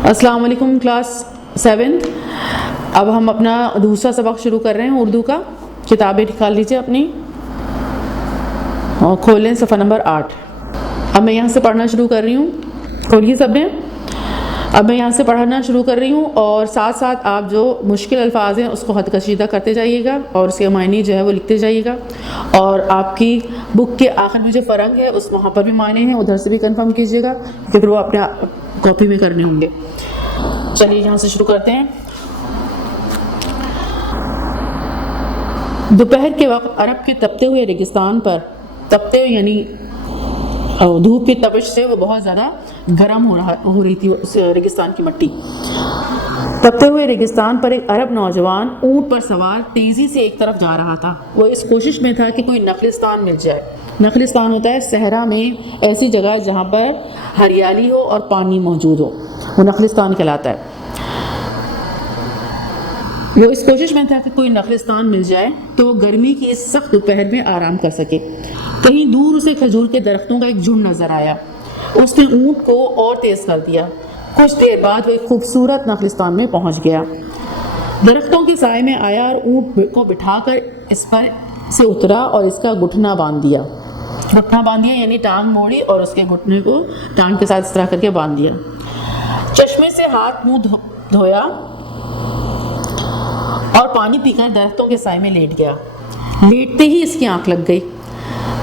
السلام علیکم کلاس 7۔ اب ہم اپنا دوسرا سبق شروع کر رہے ہیں اردو کا۔ کتابیں نکال لیجیے اپنی اور کھولیں صفحہ نمبر 8۔ اب میں یہاں سے پڑھنا شروع کر رہی ہوں، کھولیے سب نے۔ اب میں یہاں سے پڑھنا شروع کر رہی ہوں اور ساتھ ساتھ آپ جو مشکل الفاظ ہیں اس کو خط کشیدہ کرتے جائیے گا اور اس کے معنی جو ہے وہ لکھتے جائیے گا، اور آپ کی بک کے آخر میں جو فرنگ ہے اس وہاں پر بھی معنی ہیں، ادھر سے بھی کنفرم کیجیے گا کہ پھر وہ اپنے کاپی میں کرنے ہوں گے۔ چلیے یہاں سے شروع کرتے ہیں۔ دوپہر کے وقت عرب کے تپتے ہوئے ریگستان پر، تپتے ہوئے یعنی دھوپ کی تپش سے وہ بہت زیادہ گرم ہو رہی تھی ریگستان کی مٹی۔ تپتے ہوئے ریگستان پر ایک عرب نوجوان اونٹ پر سوار تیزی سے ایک طرف جا رہا تھا۔ وہ اس کوشش میں تھا کہ کوئی نخلستان مل جائے۔ نخلستان ہوتا ہے صحرا میں ایسی جگہ جہاں پر ہریالی ہو اور پانی موجود ہو، وہ نخلستان کہلاتا ہے۔ وہ اس کوشش میں تھا کہ کوئی نخلستان مل جائے تو وہ گرمی کی اس سخت دوپہر میں آرام کر سکے۔ کہیں دور اسے کھجور کے درختوں کا ایک جھنڈ نظر آیا۔ اس نے اونٹ کو اور تیز کر دیا۔ کچھ دیر بعد وہ ایک خوبصورت نخلستان میں پہنچ گیا۔ درختوں کے سائے میں آیا اور اونٹ کو بٹھا کر اس پر سے اترا اور اس کا گھٹنا باندھ دیا۔ گھٹنا باندھ دیا یعنی ٹانگ موڑی اور اس کے گھٹنے کو ٹانگ کے ساتھ اس طرح کر کے باندھ دیا۔ چشمے سے ہاتھ منہ دھویا اور پانی پی کر درختوں کے سائے میں لیٹ گیا۔ لیٹتے ہی اس کی آنکھ لگ گئی۔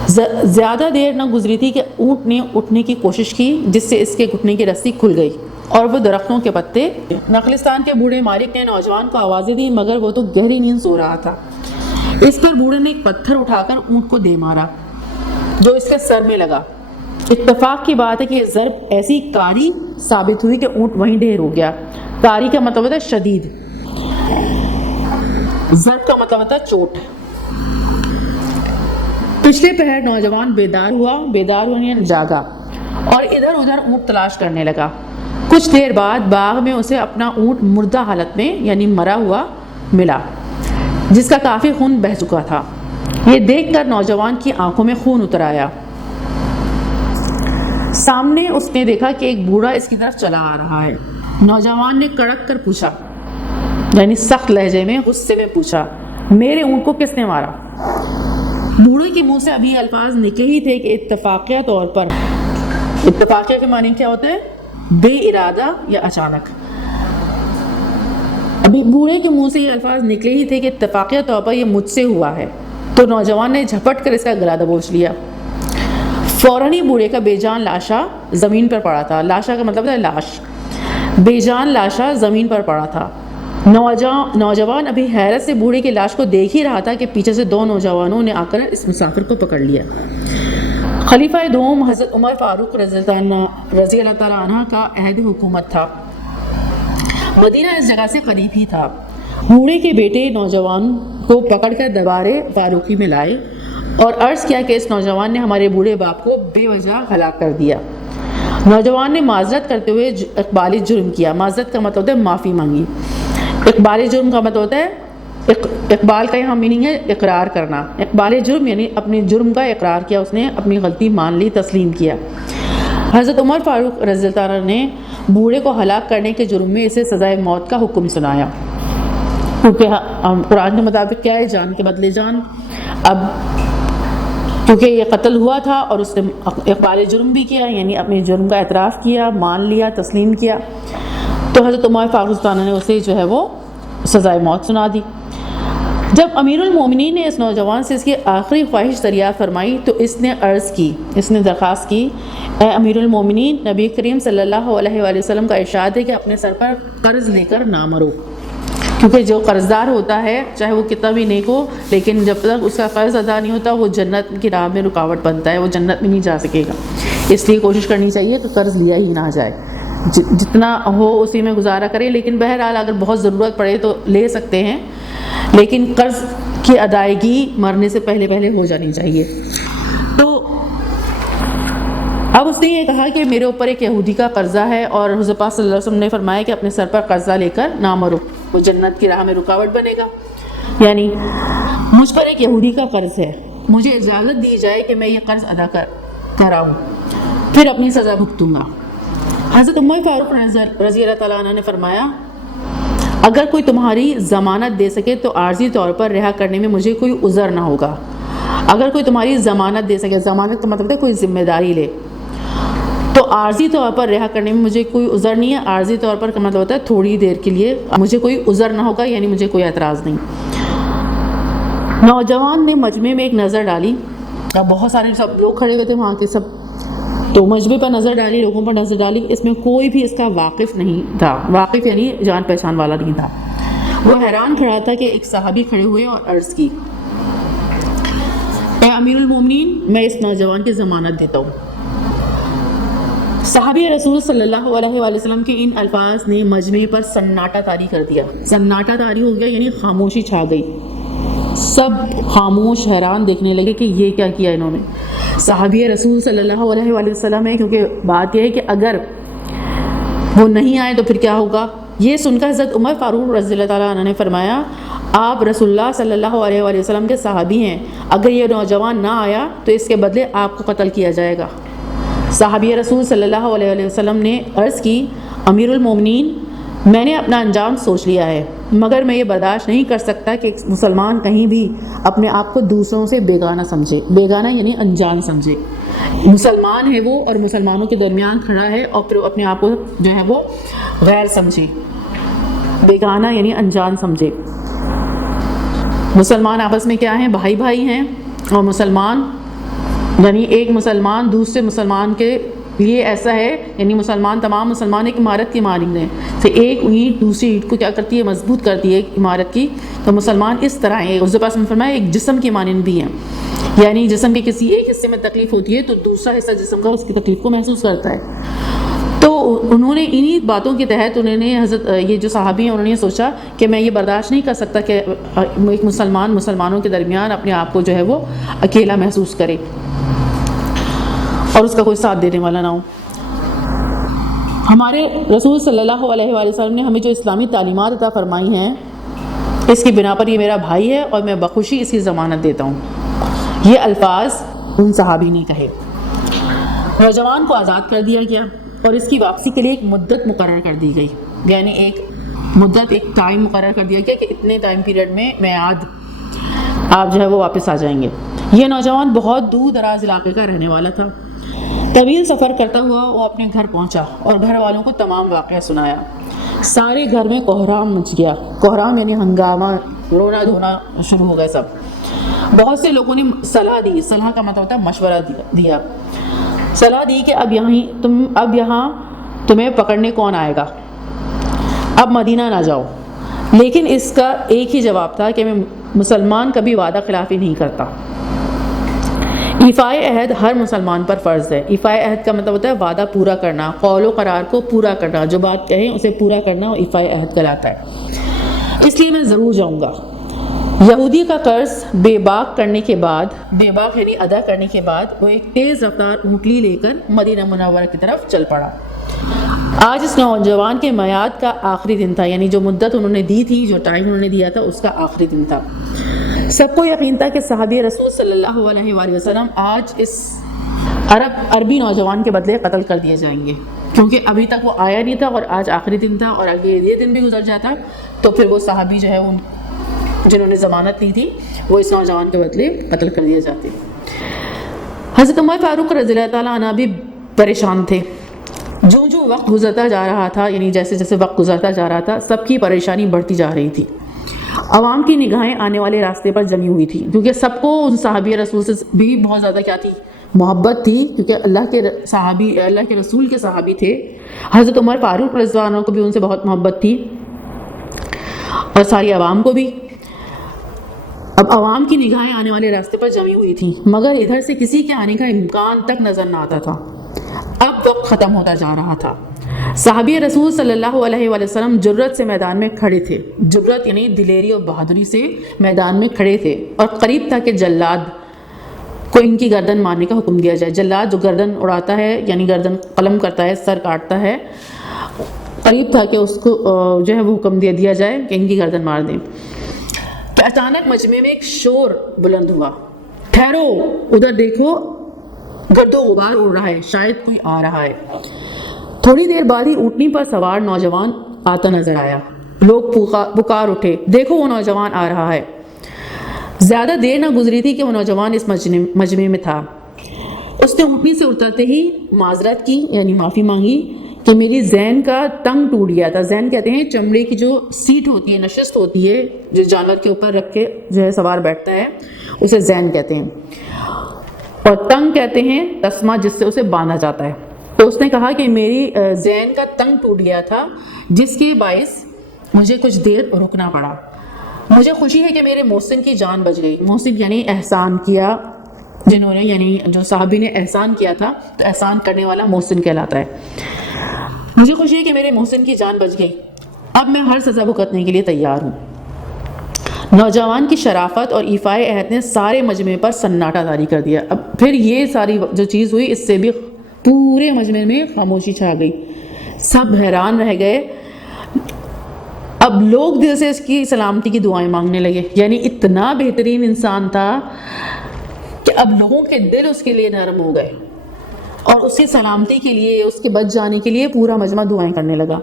زیادہ دیر نہ گزری تھی کہ اونٹ نے اٹھنے کی کوشش کی، جس سے اس کے گھٹنے کی رسی کھل گئی اور وہ درختوں کے پتے۔ نخلستان کے بوڑھے مالک نے نوجوان کو آوازیں دی مگر وہ تو گہری نیند سو رہا تھا۔ اس پر بوڑھے نے ایک پتھر اٹھا کر اونٹ کو دے مارا جو اس کے سر میں لگا۔ اتفاق کی بات ہے کہ یہ ضرب ایسی کاری ثابت ہوئی کہ اونٹ وہیں ڈھیر ہو گیا۔ کاری کا مطلب ہوتا ہے شدید، ضرب کا مطلب ہوتا ہے چوٹ۔ پچھلے پہر نوجوان بیدار ہوا یعنی جاگا اور ادھر ادھر اونٹ تلاش کرنے لگا۔ کچھ دیر بعد باغ میں اسے اپنا اونٹ مردہ حالت میں یعنی مرا ہوا ملا، جس کا کافی خون بہہ چکا تھا۔ یہ دیکھ کر نوجوان کی آنکھوں میں خون اتر آیا۔ سامنے اس نے دیکھا کہ ایک بوڑھا اس کی طرف چلا آ رہا ہے۔ نوجوان نے کڑک کر پوچھا، یعنی سخت لہجے میں غصے میں پوچھا، میرے اونٹ کو کس نے مارا؟ بوڑھے کے منہ سے ابھی الفاظ نکلے ہی تھے کہ اتفاقیہ طور پر، اتفاقیہ کے معنی کیا ہوتے ہیں؟ بے ارادہ یا اچانک۔ ابھی بوڑھے کے منہ سے یہ الفاظ نکلے ہی تھے کہ اتفاقیہ طور پر یہ مجھ سے ہوا ہے، تو نوجوان نے جھپٹ کر اس کا گلا دبوچ لیا۔ فوراً ہی بوڑھے کا بے جان لاشا زمین پر پڑا تھا۔ لاشا کا مطلب ہے لاش۔ بے جان لاشا زمین پر پڑا تھا۔ نوجوان ابھی حیرت سے بوڑھے کی لاش کو دیکھ ہی رہا تھا کہ پیچھے سے دو نوجوانوں نے آ کر اس مسافر کو پکڑ لیا۔ خلیفہ دوم حضرت عمر فاروق رضی اللہ تعالیٰ عنہ کا عہد حکومت تھا۔ مدینہ اس جگہ سے قریب ہی تھا۔ بوڑھے کے بیٹے نوجوان کو پکڑ کر دربارے فاروقی میں لائے اور عرض کیا کہ اس نوجوان نے ہمارے بوڑھے باپ کو بے وجہ ہلاک کر دیا۔ نوجوان نے معذرت کرتے ہوئے اقبال جرم کیا۔ معذرت کا مطلب ہوتا ہے معافی مانگی۔ اقبال جرم کا مطلب ہوتا ہے، اقبال کا یہاں میننگ ہے اقرار کرنا۔ اقبال جرم یعنی اپنے جرم کا اقرار کیا، اس نے اپنی غلطی مان لی، تسلیم کیا۔ حضرت عمر فاروق رضی اللہ عنہ نے بوڑھے کو ہلاک کرنے کے جرم میں اسے سزائے موت کا حکم سنایا، کیونکہ قرآن کے مطابق کیا ہے، جان کے بدلے جان۔ اب کیونکہ یہ قتل ہوا تھا اور اس نے اقبال جرم بھی کیا، یعنی اپنے جرم کا اعتراف کیا، مان لیا، تسلیم کیا، تو حضرت عمر فاروق نے اسے جو ہے وہ سزائے موت سنا دی۔ جب امیر المومنین نے اس نوجوان سے اس کی آخری خواہش دریافت فرمائی تو اس نے درخواست کی، اے امیر المومنین، نبی کریم صلی اللہ علیہ وآلہ وسلم کا ارشاد ہے کہ اپنے سر پر قرض لے کر نہ مرو، کیونکہ جو قرض دار ہوتا ہے چاہے وہ کتنا بھی نیک ہو، لیکن جب تک اس کا قرض ادا نہیں ہوتا وہ جنت کی راہ میں رکاوٹ بنتا ہے، وہ جنت میں نہیں جا سکے گا۔ اس لیے کوشش کرنی چاہیے کہ قرض لیا ہی نہ جائے، جتنا ہو اسی میں گزارا کرے، لیکن بہرحال اگر بہت ضرورت پڑے تو لے سکتے ہیں، لیکن قرض کی ادائیگی مرنے سے پہلے ہو جانی چاہیے۔ تو اب اس نے یہ کہا کہ میرے اوپر ایک یہودی کا قرضہ ہے اور حضرت پاک صلی اللہ علیہ وسلم نے فرمایا کہ اپنے سر پر قرضہ لے کر نہ مرو، وہ جنت کی راہ میں رکاوٹ بنے گا، یعنی مجھ پر ایک یہودی کا قرض ہے، مجھے اجازت دی جائے کہ میں یہ قرض ادا کراؤں، پھر اپنی سزا بھگتوں گا۔ حضرت عمر فاروق رضی اللہ تعالیٰ عنہ نے فرمایا اگر کوئی تمہاری ضمانت دے سکے تو عارضی طور پر رہا کرنے میں مجھے کوئی عذر نہ ہوگا. اگر کوئی تمہاری ضمانت دے سکے، ضمانت کا مطلب ہے کوئی ذمہ داری لے، تو عارضی طور پر رہا کرنے میں مجھے کوئی عذر نہیں ہے. عارضی طور پر کا مطلب ہوتا ہے تھوڑی دیر کے لیے مجھے کوئی عذر نہ ہوگا، یعنی مجھے کوئی اعتراض نہیں. نوجوان نے مجمع میں ایک نظر ڈالی، بہت سارے سب لوگ کھڑے ہوئے تھے وہاں کے سب، تو مجمع پر نظر ڈالی، لوگوں پر نظر ڈالی، اس میں کوئی بھی اس کا واقف نہیں تھا. واقف یعنی جان پہچان والا نہیں تھا. وہ حیران کھڑا تھا کہ ایک صحابی کھڑے ہوئے اور عرض کی اے امیر المومنین، میں اس نوجوان کی ضمانت دیتا ہوں. صحابی رسول صلی اللہ علیہ وآلہ وسلم کے ان الفاظ نے مجمع پر سناٹا طاری کر دیا. سناٹا طاری ہو گیا یعنی خاموشی چھا گئی. سب خاموش حیران دیکھنے لگے کہ یہ کیا کیا انہوں نے. صحابی رسول صلی اللہ علیہ وآلہ وسلم ہے، کیونکہ بات یہ ہے کہ اگر وہ نہیں آئے تو پھر کیا ہوگا. یہ سن کر حضرت عمر فاروق رضی اللہ تعالیٰ عنہ نے فرمایا آپ رسول اللہ صلی اللہ علیہ وآلہ وسلم کے صحابی ہیں، اگر یہ نوجوان نہ آیا تو اس کے بدلے آپ کو قتل کیا جائے گا. صحابی رسول صلی اللہ علیہ وآلہ وسلم نے عرض کی امیر المومنین، میں نے اپنا انجام سوچ لیا ہے، مگر میں یہ برداشت نہیں کر سکتا کہ ایک مسلمان کہیں بھی اپنے آپ کو دوسروں سے بیگانہ سمجھے. بیگانہ یعنی انجان سمجھے. مسلمان ہے وہ اور مسلمانوں کے درمیان کھڑا ہے اور پھر اپنے آپ کو جو ہے وہ غیر سمجھے. بیگانہ یعنی انجان سمجھے. مسلمان آپس میں کیا ہیں؟ بھائی بھائی ہیں. اور مسلمان یعنی ایک مسلمان دوسرے مسلمان کے لیے ایسا ہے، یعنی مسلمان تمام مسلمان ایک عمارت کی مانند ہیں. تو ایک اینٹ دوسری اینٹ کو کیا کرتی ہے؟ مضبوط کرتی ہے ایک عمارت کی. تو مسلمان اس طرح ہیں. اس پاس میں فرمایا ایک جسم کی مانند بھی ہیں، یعنی جسم کے کسی ایک حصے میں تکلیف ہوتی ہے تو دوسرا حصہ جسم کا اس کی تکلیف کو محسوس کرتا ہے. تو انہوں نے انہی باتوں کے تحت انہوں نے حضرت یہ جو صحابی ہیں انہوں نے سوچا کہ میں یہ برداشت نہیں کر سکتا کہ ایک مسلمان مسلمانوں کے درمیان اپنے آپ کو جو ہے وہ اکیلا محسوس کرے اور اس کا کوئی ساتھ دینے والا نہ ہو. ہمارے رسول صلی اللہ علیہ وآلہ وسلم نے ہمیں جو اسلامی تعلیمات عطا فرمائی ہیں اس کی بنا پر یہ میرا بھائی ہے اور میں بخوشی اس کی ضمانت دیتا ہوں. یہ الفاظ ان صحابی نے کہے. نوجوان کو آزاد کر دیا گیا اور اس کی واپسی کے لیے ایک مدت مقرر کر دی گئی، یعنی ایک مدت ایک ٹائم مقرر کر دیا گیا کہ اتنے ٹائم پیریڈ میں میعاد آپ جو ہے وہ واپس آ جائیں گے. یہ نوجوان بہت دور دراز علاقے کا رہنے والا تھا. طویل سفر کرتا ہوا وہ اپنے گھر پہنچا اور گھر والوں کو تمام واقعہ سنایا. سارے گھر میں کوہرام مچ گیا. کوہرام یعنی ہنگامہ، رونا دھونا شروع ہو گئے سب. بہت سے لوگوں نے صلاح دی. صلاح کا مطلب ہوتا ہے مشورہ دیا. صلاح دی کہ اب یہاں تمہیں پکڑنے کون آئے گا، اب مدینہ نہ جاؤ. لیکن اس کا ایک ہی جواب تھا کہ میں مسلمان کبھی وعدہ خلافی نہیں کرتا. ایفائے عہد ہر مسلمان پر فرض ہے. ایفائے عہد کا مطلب ہوتا ہے وعدہ پورا کرنا، قول و قرار کو پورا کرنا، جو بات کہیں اسے پورا کرنا اور ایفائے عہد کہلاتا ہے. اس لیے میں ضرور جاؤں گا. یہودی کا قرض بے باک کرنے کے بعد، بے باک یعنی ادا کرنے کے بعد، وہ ایک تیز رفتار اونٹلی لے کر مدینہ منورہ کی طرف چل پڑا. آج اس نوجوان کے میعاد کا آخری دن تھا، یعنی جو مدت انہوں نے دی تھی، جو ٹائم انہوں نے دیا تھا، اس کا آخری دن تھا. سب کو یقین تھا کہ صحابی رسول صلی اللہ علیہ وآلہ وسلم آج اس عربی نوجوان کے بدلے قتل کر دیے جائیں گے، کیونکہ ابھی تک وہ آیا نہیں تھا اور آج آخری دن تھا، اور اگر یہ دن بھی گزر جاتا تو پھر وہ صحابی جو ہے جنہوں نے ضمانت لی تھی وہ اس نوجوان کے بدلے قتل کر دیے جاتے. حضرت عمر فاروق رضی اللہ تعالیٰ عنہ بھی پریشان تھے. جو وقت گزرتا جا رہا تھا، یعنی جیسے جیسے وقت گزرتا جا رہا تھا، سب کی پریشانی بڑھتی جا رہی تھی. عوام کی نگاہیں آنے والے راستے پر جمی ہوئی تھی، کیونکہ سب کو ان صحابی رسول سے بھی بہت زیادہ کیا تھی؟ محبت تھی، کیونکہ اللہ کے رسول کے صحابی تھے. حضرت عمر فاروق رضی اللہ عنہ کو بھی ان سے بہت محبت تھی اور ساری عوام کو بھی. اب عوام کی نگاہیں آنے والے راستے پر جمی ہوئی تھیں، مگر ادھر سے کسی کے آنے کا امکان تک نظر نہ آتا تھا. اب وقت ختم ہوتا جا رہا تھا. صحابی رسول صلی اللہ علیہ وآلہ وسلم جرت سے میدان میں کھڑے تھے. جرت یعنی دلیری اور بہادری سے میدان میں کھڑے تھے، اور قریب تھا کہ جلاد کو ان کی گردن مارنے کا حکم دیا جائے. جلاد جو گردن اڑاتا ہے، یعنی گردن قلم کرتا ہے، سر کاٹتا ہے، قریب تھا کہ اس کو جو ہے وہ حکم دیا جائے کہ ان کی گردن مار دیں. کہ اچانک مجمع میں ایک شور بلند ہوا، ٹھہرو، ادھر دیکھو، گرد و غبار اڑ رہا ہے، شاید کوئی آ رہا ہے. تھوڑی دیر بعد ہی اونٹنی پر سوار نوجوان آتا نظر آیا۔ لوگ پکار اٹھے، دیکھو وہ نوجوان آ رہا ہے۔ زیادہ دیر نہ گزری تھی کہ وہ نوجوان اس مجمع میں تھا۔ اس نے اونٹنی سے اترتے ہی معذرت کی، یعنی معافی مانگی کہ میری ذہن کا تنگ ٹوٹ گیا تھا۔ ذہن کہتے ہیں چمڑے کی جو سیٹ ہوتی ہے، نشست ہوتی ہے، جو جانور کے اوپر رکھ کے جو ہے سوار بیٹھتا ہے، اسے ذہن کہتے ہیں، اور تنگ کہتے ہیں تسمہ جس سے اسے باندھا جاتا ہے۔ تو اس نے کہا کہ میری ذہن کا تنگ ٹوٹ گیا تھا، جس کے باعث مجھے کچھ دیر رکنا پڑا۔ مجھے خوشی ہے کہ میرے محسن کی جان بچ گئی۔ محسن یعنی احسان کیا، جنہوں نے یعنی جو صحابی نے احسان کیا تھا، تو احسان کرنے والا محسن کہلاتا ہے۔ مجھے خوشی ہے کہ میرے محسن کی جان بچ گئی، اب میں ہر سزا بھگتنے کے لیے تیار ہوں۔ نوجوان کی شرافت اور ایفائے عہد نے سارے مجمع پر سناٹا جاری کر دیا۔ اب پھر یہ ساری جو چیز ہوئی، اس سے بھی پورے مجمع میں خاموشی چھا گئی، سب حیران رہ گئے۔ اب لوگ دل سے اس کی سلامتی کی دعائیں مانگنے لگے، یعنی اتنا بہترین انسان تھا کہ اب لوگوں کے دل اس کے لیے نرم ہو گئے، اور اس کی سلامتی کے لیے، اس کے بچ جانے کے لیے پورا مجمع دعائیں کرنے لگا۔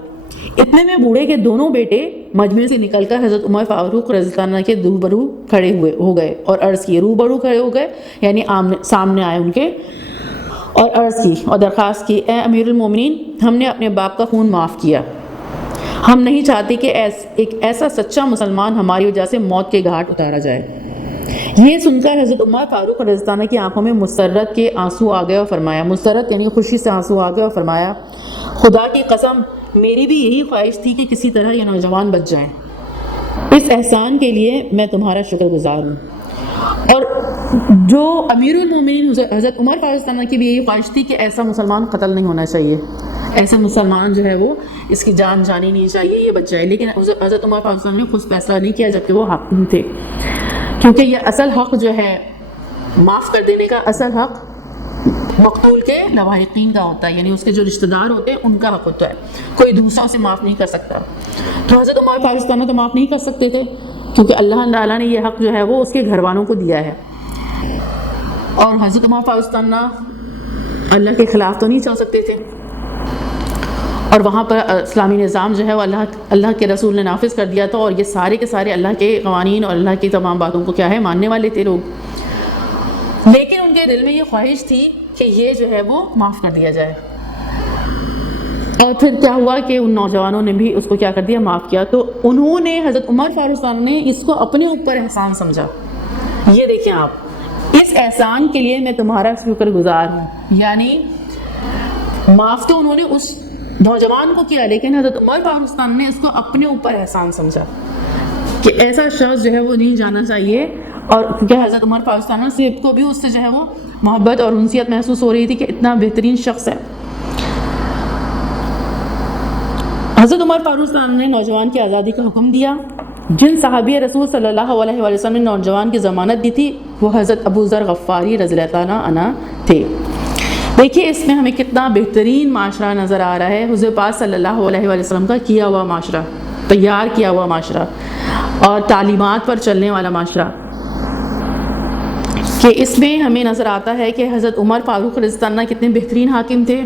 اتنے میں بوڑھے کے دونوں بیٹے مجمع سے نکل کر حضرت عمر فاروق رضی اللہ عنہ کے روبرو کھڑے ہو گئے اور عرض کی، روبرو کھڑے ہو گئے یعنی سامنے آئے ان کے، اور عرض کی اور درخواست کی، اے امیر المومنین، ہم نے اپنے باپ کا خون معاف کیا۔ ہم نہیں چاہتے کہ ایک ایسا سچا مسلمان ہماری وجہ سے موت کے گھاٹ اتارا جائے۔ یہ سن کر حضرت عمر فاروق رضی اللہ عنہ کی آنکھوں میں مسرت کے آنسو آ گئے اور فرمایا، مسرت یعنی خوشی سے آنسو آ گئے اور فرمایا، خدا کی قسم میری بھی یہی خواہش تھی کہ کسی طرح یہ نوجوان بچ جائیں۔ اس احسان کے لیے میں تمہارا شکر گزار ہوں۔ اور جو امیر المومنین حضرت عمر فاروق رضی اللہ عنہ کی بھی یہی خواہش تھی کہ ایسا مسلمان قتل نہیں ہونا چاہیے، ایسے مسلمان جو ہے وہ اس کی جان جانی نہیں چاہیے، یہ بچ جائے۔ لیکن حضرت عمر فاروق رضی اللہ عنہ نے خود فیصلہ نہیں کیا، جبکہ وہ حاکم تھے، کیونکہ یہ اصل حق جو ہے معاف کر دینے کا، اصل حق مقتول کے لواحقین کا ہوتا ہے، یعنی اس کے جو رشتہ دار ہوتے ہیں ان کا حق ہوتا ہے، کوئی دوسرا اسے معاف نہیں کر سکتا۔ تو حضرت عمر فاروق رضی اللہ عنہ تو معاف نہیں کر سکتے تھے، کیونکہ اللہ تعالیٰ نے یہ حق جو ہے وہ اس کے گھر والوں کو دیا ہے، اور حضرت عمر فاروق رضی اللہ عنہ اللہ کے خلاف تو نہیں چل سکتے تھے، اور وہاں پر اسلامی نظام جو ہے وہ اللہ کے رسول نے نافذ کر دیا تھا، اور یہ سارے کے سارے اللہ کے قوانین اور اللہ کی تمام باتوں کو کیا ہے ماننے والے تھے لوگ۔ لیکن ان کے دل میں یہ خواہش تھی کہ یہ جو ہے وہ معاف کر دیا جائے، اور پھر کیا ہوا کہ ان نوجوانوں نے بھی اس کو کیا کر دیا، معاف کیا۔ تو انہوں نے حضرت عمر فاروق نے اس کو اپنے اوپر احسان سمجھا۔ یہ دیکھیں آپ، اس احسان کے لیے میں تمہارا شکر گزار ہوں، یعنی معاف تو انہوں نے اس نوجوان کو کیا، لیکن حضرت عمر فاروق نے اس کو اپنے اوپر احسان سمجھا کہ ایسا شخص جو ہے وہ نہیں جانا چاہیے، اور کیونکہ حضرت عمر فاروق سے کو بھی اس سے جو ہے وہ محبت اور انسیت محسوس ہو رہی تھی کہ اتنا بہترین شخص ہے۔ حضرت عمر فاروق نے نوجوان کی آزادی کا حکم دیا۔ جن صحابی رسول صلی اللہ علیہ وآلہ وسلم نے نوجوان کی ضمانت دی تھی وہ حضرت ابو ذر غفاری رضی اللہ عنہ تھے۔ دیکھیے اس میں ہمیں کتنا بہترین معاشرہ نظر آ رہا ہے، حضور پاک صلی اللہ علیہ وآلہ وسلم کا کیا ہوا معاشرہ، تیار کیا ہوا معاشرہ، اور تعلیمات پر چلنے والا معاشرہ، کہ اس میں ہمیں نظر آتا ہے کہ حضرت عمر فاروق رضی اللہ عنہ کتنے بہترین حاکم تھے۔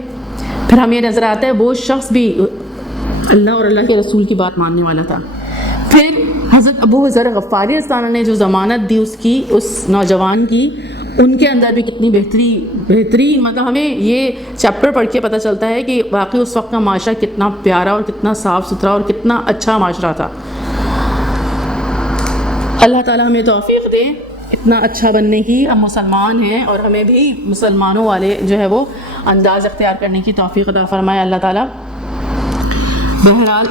پھر ہمیں نظر آتا ہے وہ شخص بھی اللہ اور اللہ کے رسول کی بات ماننے والا تھا۔ پھر حضرت ابو ذر غفاری رضی اللہ عنہ نے جو ضمانت دی اس نوجوان کی، ان کے اندر بھی کتنی بہترین مطلب ہمیں یہ چیپٹر پڑھ کے پتہ چلتا ہے کہ واقعی اس وقت کا معاشرہ کتنا پیارا اور کتنا صاف ستھرا اور کتنا اچھا معاشرہ تھا۔ اللہ تعالیٰ ہمیں توفیق دے اتنا اچھا بننے کی، ہم مسلمان ہیں اور ہمیں بھی مسلمانوں والے جو ہے وہ انداز اختیار کرنے کی توفیق عطا فرمائے اللہ تعالیٰ۔ بہرحال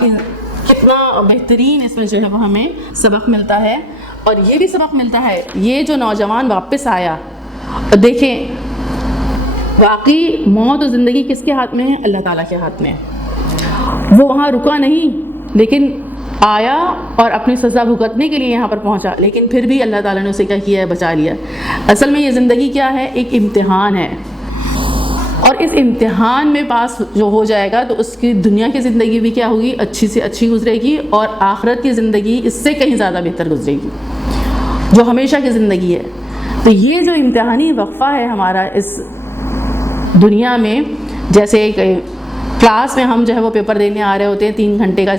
کتنا بہترین اس میں جو ہے وہ ہمیں سبق ملتا ہے، اور یہ بھی سبق ملتا ہے، یہ جو نوجوان واپس آیا، دیکھیں واقعی موت اور زندگی کس کے ہاتھ میں ہے؟ اللہ تعالیٰ کے ہاتھ میں ہے۔ وہ وہاں رکا نہیں، لیکن آیا اور اپنی سزا بھگتنے کے لیے یہاں پر پہنچا، لیکن پھر بھی اللہ تعالیٰ نے اسے کیا کیا ہے؟ بچا لیا۔ اصل میں یہ زندگی کیا ہے؟ ایک امتحان ہے، اور اس امتحان میں پاس جو ہو جائے گا تو اس کی دنیا کی زندگی بھی کیا ہوگی؟ اچھی سے اچھی گزرے گی، اور آخرت کی زندگی اس سے کہیں زیادہ بہتر گزرے گی، جو ہمیشہ کی زندگی ہے۔ تو یہ جو امتحانی وقفہ ہے ہمارا اس دنیا میں، جیسے کلاس میں ہم جو ہے وہ پیپر دینے آ رہے ہوتے ہیں 3 گھنٹے کا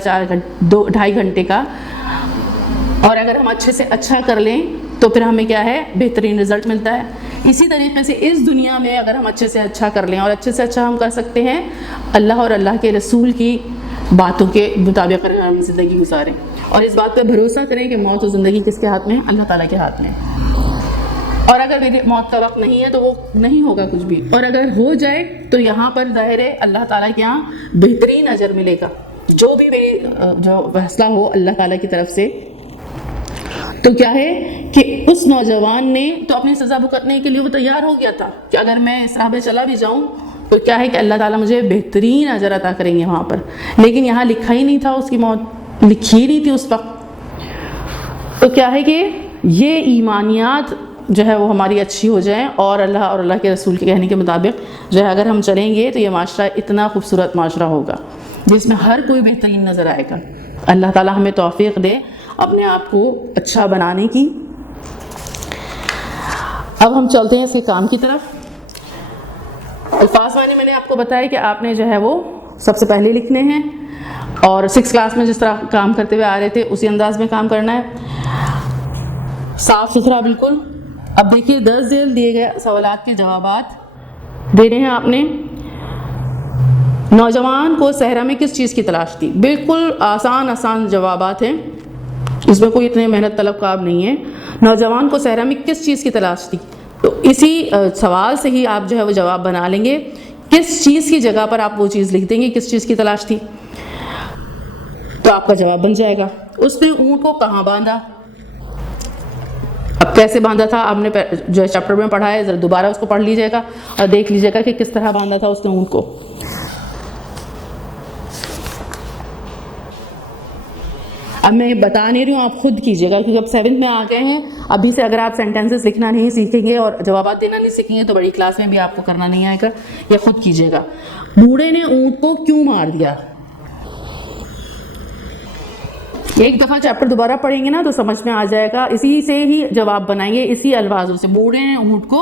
2.5 گھنٹے کا، اور اگر ہم اچھے سے اچھا کر لیں تو پھر ہمیں کیا ہے بہترین رزلٹ ملتا ہے. اسی طریقے سے اس دنیا میں اگر ہم اچھے سے اچھا کر لیں، اور اچھے سے اچھا ہم کر سکتے ہیں اللہ اور اللہ کے رسول کی باتوں کے مطابق اگر ہم زندگی گزاریں، اور اس بات پہ بھروسہ کریں کہ موت و زندگی کس کے ہاتھ میں ہے؟ اللہ تعالیٰ کے ہاتھ میں. اور اگر میری موت کا وقت نہیں ہے تو وہ نہیں ہوگا کچھ بھی، اور اگر ہو جائے تو یہاں پر ظاہر ہے اللہ تعالیٰ کے یہاں بہترین اجر ملے گا. جو بھی میری جو فیصلہ ہو اللہ تعالیٰ کی طرف سے. تو کیا ہے کہ اس نوجوان نے تو اپنی سزا بھگتنے کے لیے وہ تیار ہو گیا تھا کہ اگر میں اس راہ پہ چلا بھی جاؤں تو کیا ہے کہ اللہ تعالیٰ مجھے بہترین اجر عطا کریں گے وہاں پر. لیکن یہاں لکھا ہی نہیں تھا، اس کی موت لکھی ہی نہیں تھی اس وقت. تو کیا ہے کہ یہ ایمانیات جو ہے وہ ہماری اچھی ہو جائیں، اور اللہ کے رسول کے کہنے کے مطابق جو ہے اگر ہم چلیں گے تو یہ معاشرہ اتنا خوبصورت معاشرہ ہوگا جس میں ہر کوئی بہترین نظر آئے گا. اللہ تعالیٰ ہمیں توفیق دے اپنے آپ کو اچھا بنانے کی. اب ہم چلتے ہیں اس کے کام کی طرف. الفاظ معنی میں نے آپ کو بتایا کہ آپ نے جو ہے وہ سب سے پہلے لکھنے ہیں، اور 6 کلاس میں جس طرح کام کرتے ہوئے آ رہے تھے اسی انداز میں کام کرنا ہے، صاف ستھرا بالکل. اب دیکھیے 10 ذیل دیے گئے سوالات کے جوابات دینے ہیں آپ نے. نوجوان کو صحرا میں کس چیز کی تلاش تھی؟ بالکل آسان جوابات ہیں، اس میں کوئی اتنے محنت طلب کام نہیں ہے. نوجوان کو صحرا میں کس چیز کی تلاش تھی؟ تو اسی سوال سے ہی آپ جو ہے وہ جواب بنا لیں گے. کس چیز کی جگہ پر آپ وہ چیز لکھ دیں گے کس چیز کی تلاش تھی، تو آپ کا جواب بن جائے گا. اس نے اونٹ کو کہاں باندھا؟ اب کیسے باندھا تھا آپ نے جو چیپٹر میں پڑھا ہے، ذرا دوبارہ اس کو پڑھ لیجیے گا اور دیکھ لیجیے گا کہ کس طرح باندھا تھا اس نے اونٹ کو. اب میں بتا نہیں رہی ہوں، آپ خود کیجیے گا، کیونکہ اب 7th میں آ گئے ہیں. ابھی سے اگر آپ سینٹینسز لکھنا نہیں سیکھیں گے اور جوابات دینا نہیں سیکھیں گے تو بڑی کلاس میں بھی آپ کو کرنا نہیں آئے گا. یہ خود کیجیے گا. بوڑھے نے اونٹ کو کیوں مار دیا؟ ایک دفعہ چیپٹر دوبارہ پڑھیں گے نا تو سمجھ میں آ جائے گا. اسی سے ہی جواب بنائیں گے، اسی الفاظوں سے. بوڑھے نے اونٹ کو،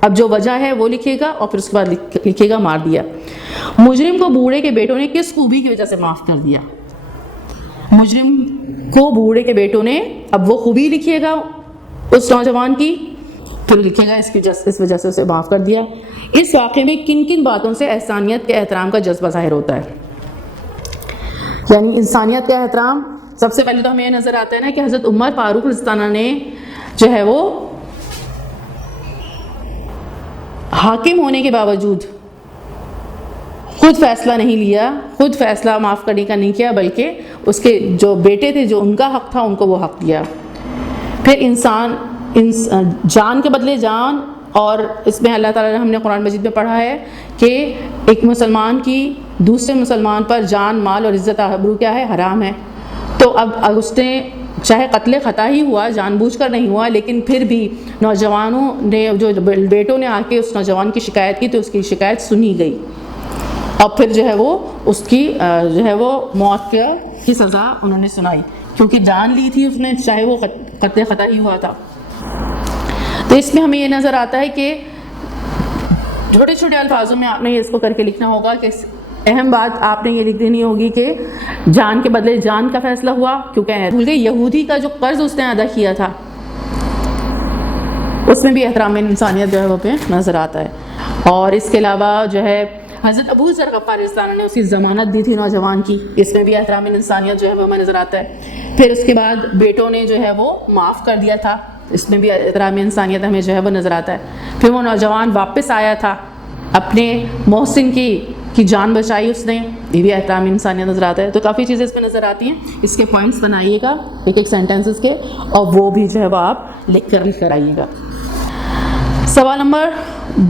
اب جو وجہ ہے وہ لکھے گا اور پھر اس کے بعد لکھے گا مار دیا. مجرم کو بوڑھے کے بیٹوں نے کس خوبی کی وجہ سے معاف کر دیا؟ مجرم کو بوڑھے کے بیٹوں نے، اب وہ خوبی لکھیے گا اس نوجوان کی، پھر لکھے گا اس وجہ سے اسے معاف کر دیا. اس واقعے میں کن کن باتوں سے انسانیت کے احترام کا جذبہ ظاہر ہوتا ہے؟ یعنی انسانیت کا احترام سب سے پہلے تو ہمیں یہ نظر آتا ہے نا کہ حضرت عمر فاروق رضی اللہ عنہ نے جو ہے وہ حاکم ہونے کے باوجود خود فیصلہ نہیں لیا، خود فیصلہ معاف کرنے کا نہیں کیا، بلکہ اس کے جو بیٹے تھے جو ان کا حق تھا ان کو وہ حق دیا. پھر جان کے بدلے جان، اور اس میں اللہ تعالیٰ نے ہم نے قرآن مجید میں پڑھا ہے کہ ایک مسلمان کی دوسرے مسلمان پر جان، مال اور عزت آبرو کیا ہے؟ حرام ہے. تو اب اس نے چاہے قتل خطا ہی ہوا، جان بوجھ کر نہیں ہوا، لیکن پھر بھی نوجوانوں نے جو بیٹوں نے آ کے اس نوجوان کی شکایت کی تو اس کی شکایت سنی گئی، اور پھر جو ہے وہ اس کی جو ہے وہ موت کی سزا انہوں نے سنائی، کیونکہ جان لی تھی اس نے، چاہے وہ قتل خطا ہی ہوا تھا. تو اس میں ہمیں یہ نظر آتا ہے کہ چھوٹے چھوٹے الفاظوں میں آپ نے اس کو کر کے لکھنا ہوگا کہ اہم بات آپ نے یہ لکھ دینی ہوگی کہ جان کے بدلے جان کا فیصلہ ہوا، کیونکہ بھول گئے یہودی کا جو قرض اس نے ادا کیا تھا اس میں بھی احترام انسانیت جو ہے وہ پہ نظر آتا ہے. اور اس کے علاوہ جو ہے حضرت ابو ذر غفاری رضی اللہ عنہ نے اسی ضمانت دی تھی نوجوان کی، اس میں بھی احترام انسانیت جو ہے وہ ہمیں نظر آتا ہے. پھر اس کے بعد بیٹوں نے جو ہے وہ معاف کر دیا تھا، اس میں بھی احترام انسانیت ہمیں جو ہے وہ نظر آتا ہے. پھر وہ نوجوان واپس آیا تھا، اپنے محسن کی جان بچائی اس نے، یہ بھی احترام انسانیت نظر آتا ہے. تو کافی چیزیں اس میں نظر آتی ہیں. اس کے پوائنٹس بنائیے گا ایک سینٹینسز کے، اور وہ بھی جو ہے وہ آپ لکھ کر آئیے گا. سوال نمبر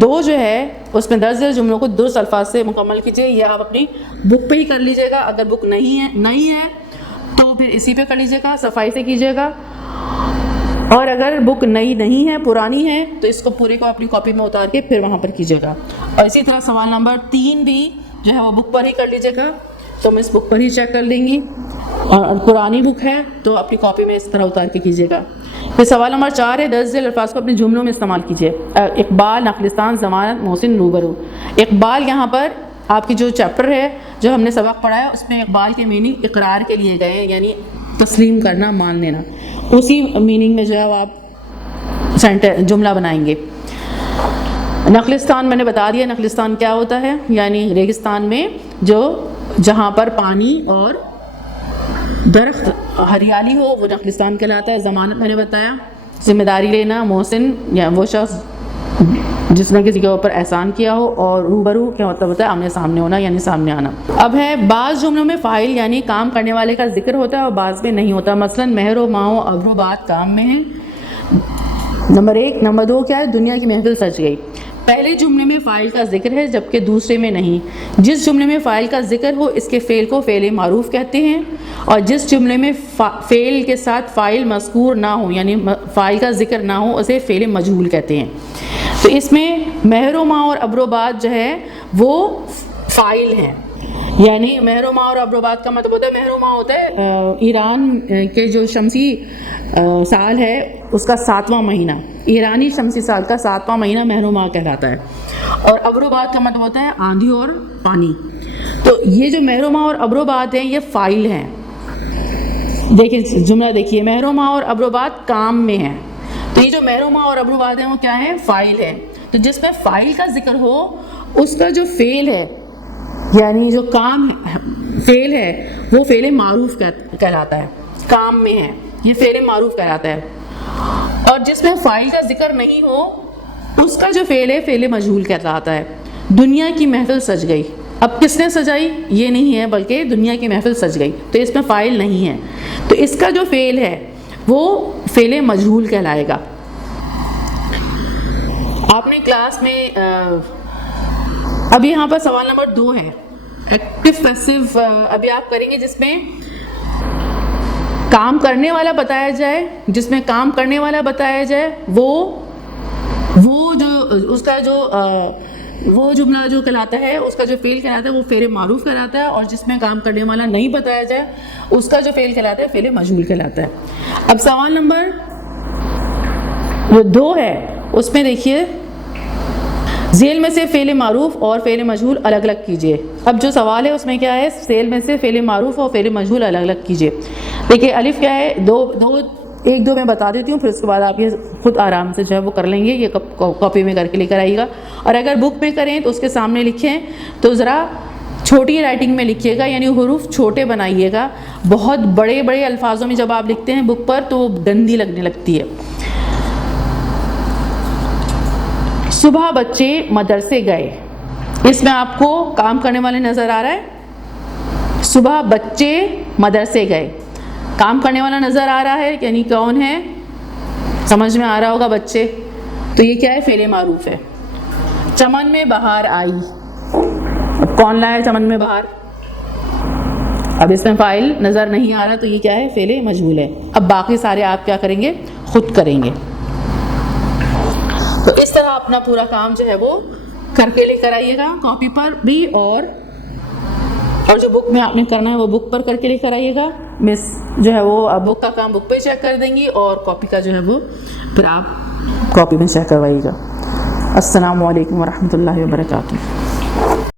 2 جو ہے اس میں درج ذیل جملوں کو درست الفاظ سے مکمل کیجیے. یہ آپ اپنی بک پہ ہی کر لیجیے گا، اگر بک نہیں ہے تو پھر اسی پہ کر لیجیے گا، صفائی سے کیجیے گا. اور اگر بک نئی نہیں ہے، پرانی ہے، تو اس کو پورے کو اپنی کاپی میں اتار کے پھر وہاں پر کیجیے گا. اور اسی طرح سوال نمبر 3 بھی جو ہے وہ بک پر ہی کر لیجیے گا، تو ہم اس بک پر ہی چیک کر لیں گی. اور پرانی بک ہے تو اپنی کاپی میں اس طرح اتار کے کیجیے گا. پھر سوال نمبر 4 ہے درج ذیل الفاظ کو اپنے جملوں میں استعمال کیجیے. اقبال، نخلستان، ضمانت، محسن، روبرو. اقبال یہاں پر آپ کی جو چیپٹر ہے جو ہم نے سبق پڑھا ہے اس میں اقبال کے میننگ اقرار کے لیے گئے ہیں، یعنی تسلیم کرنا، مان لینا، اسی میننگ میں جو ہے آپ جملہ بنائیں گے۔ نخلستان میں نے بتا دیا نخلستان کیا ہوتا ہے، یعنی ریگستان میں جہاں پر پانی اور درخت ہریالی ہو وہ نخلستان کہلاتا ہے۔ ضمانت میں نے بتایا، ذمہ داری لینا، محسن یا وہ شخص جس نے کسی کے اوپر احسان کیا ہو، اور روبرو کیا مطلب ہوتا ہے آمنے سامنے ہونا، یعنی سامنے آنا۔ اب ہے بعض جملوں میں فاعل یعنی کام کرنے والے کا ذکر ہوتا ہے اور بعض میں نہیں ہوتا، مثلا مہر و ماہ و ابر و باد کام میں ہے۔ نمبر 1۔ نمبر 2 کیا ہے؟ دنیا کی محفل سج گئی۔ پہلے جملے میں فاعل کا ذکر ہے جبکہ دوسرے میں نہیں۔ جس جملے میں فاعل کا ذکر ہو اس کے فعل کو فعل معروف کہتے ہیں، اور جس جملے میں فعل کے ساتھ فاعل مذکور نہ ہو یعنی فاعل کا ذکر نہ ہو اسے فعل مجہول کہتے ہیں۔ تو اس میں مہر و ماہ اور ابر و باد جو ہے وہ فاعل ہیں، یعنی مہر و ماہ اور ابر و باد کا مطلب ہوتا ہے، مہر و ماہ ہوتا ہے ایران کے جو شمسی سال ہے اس کا 7واں مہینہ، ایرانی شمسی سال کا 7واں مہینہ مہر و ماہ کہلاتا ہے، اور ابر و باد کا مطلب ہوتا ہے آندھی اور پانی۔ تو یہ جو مہر و ماہ اور ابر و باد ہیں یہ فاعل ہیں۔ دیکھیں جملہ دیکھیے، مہر و ماہ اور ابر و باد کام میں ہیں، تو یہ جو مہر و ماہ اور ابر و باد ہیں وہ کیا ہے؟ فاعل ہے۔ تو جس میں فاعل کا ذکر ہو اس کا جو فعل ہے یعنی جو کام فعل ہے وہ فعل معروف کہلاتا ہے، کام میں ہے یہ فعل معروف کہلاتا ہے، اور جس میں فاعل کا ذکر نہیں ہو اس کا جو فعل ہے فعل مجہول کہلاتا ہے۔ دنیا کی محفل سج گئی، اب کس نے سجائی یہ نہیں ہے بلکہ دنیا کی محفل سج گئی، تو اس میں فاعل نہیں ہے، تو اس کا جو فعل ہے وہ فعل مجہول کہلائے گا۔ آپ نے کلاس میں ابھی یہاں پر سوال نمبر 2 ہے، ایکٹیو پیسو ابھی آپ کریں گے جس میں کام کرنے والا بتایا جائے، جس میں کام کرنے والا بتایا جائے وہ جو اس کا جو وہ جملہ جو کہلاتا ہے اس کا جو فعل کہلاتا ہے وہ فعل معروف کہلاتا ہے، اور جس میں کام کرنے والا نہیں بتایا جائے اس کا جو فعل کہلاتا ہے فعل مجہول کہلاتا ہے۔ اب سوال نمبر جو 2 ہے اس میں دیکھیے، ذیل میں سے فعل معروف اور فعل مجہول الگ الگ کیجیے۔ اب جو سوال ہے اس میں کیا ہے؟ ذیل میں سے فعل معروف اور فعل مجہول الگ الگ کیجیے۔ دیکھیے الف کیا ہے، ایک دو میں بتا دیتی ہوں، پھر اس کے بعد آپ یہ خود آرام سے جو ہے وہ کر لیں گے، یہ کاپی میں کر کے لے کر آئیے گا، اور اگر بک میں کریں تو اس کے سامنے لکھیں تو ذرا چھوٹی رائٹنگ میں لکھیے گا، یعنی حروف چھوٹے بنائیے گا۔ بہت بڑے بڑے الفاظوں میں جب آپ لکھتے ہیں بک پر تو وہ گندی لگنے لگتی ہے۔ صبح بچے مدرسے گئے، اس میں آپ کو کام کرنے والے نظر آ رہا ہے؟ صبح بچے مدرسے گئے، کام کرنے والا نظر آ رہا ہے، یعنی کون ہے؟ سمجھ میں آ رہا ہوگا بچے، تو یہ کیا ہے؟ فعل معروف ہے۔ چمن میں بہار آئی، اب کون لایا چمن میں بہار؟ اب اس میں فاعل نظر نہیں آ رہا تو یہ کیا ہے؟ فعل مجہول ہے۔ اب باقی سارے آپ کیا کریں گے؟ خود کریں گے۔ تو اس طرح اپنا پورا کام جو ہے وہ کر کے لے کر آئیے گا کاپی پر بھی، اور جو بک میں آپ نے کرنا ہے وہ بک پر کر کے لے کر آئیے گا۔ مس جو ہے وہ بک کا کام بک پہ چیک کر دیں گی، اور کاپی کا جو ہے وہ پھر آپ کاپی میں چیک کروائیے گا۔ السلام علیکم ورحمۃ اللہ وبرکاتہ۔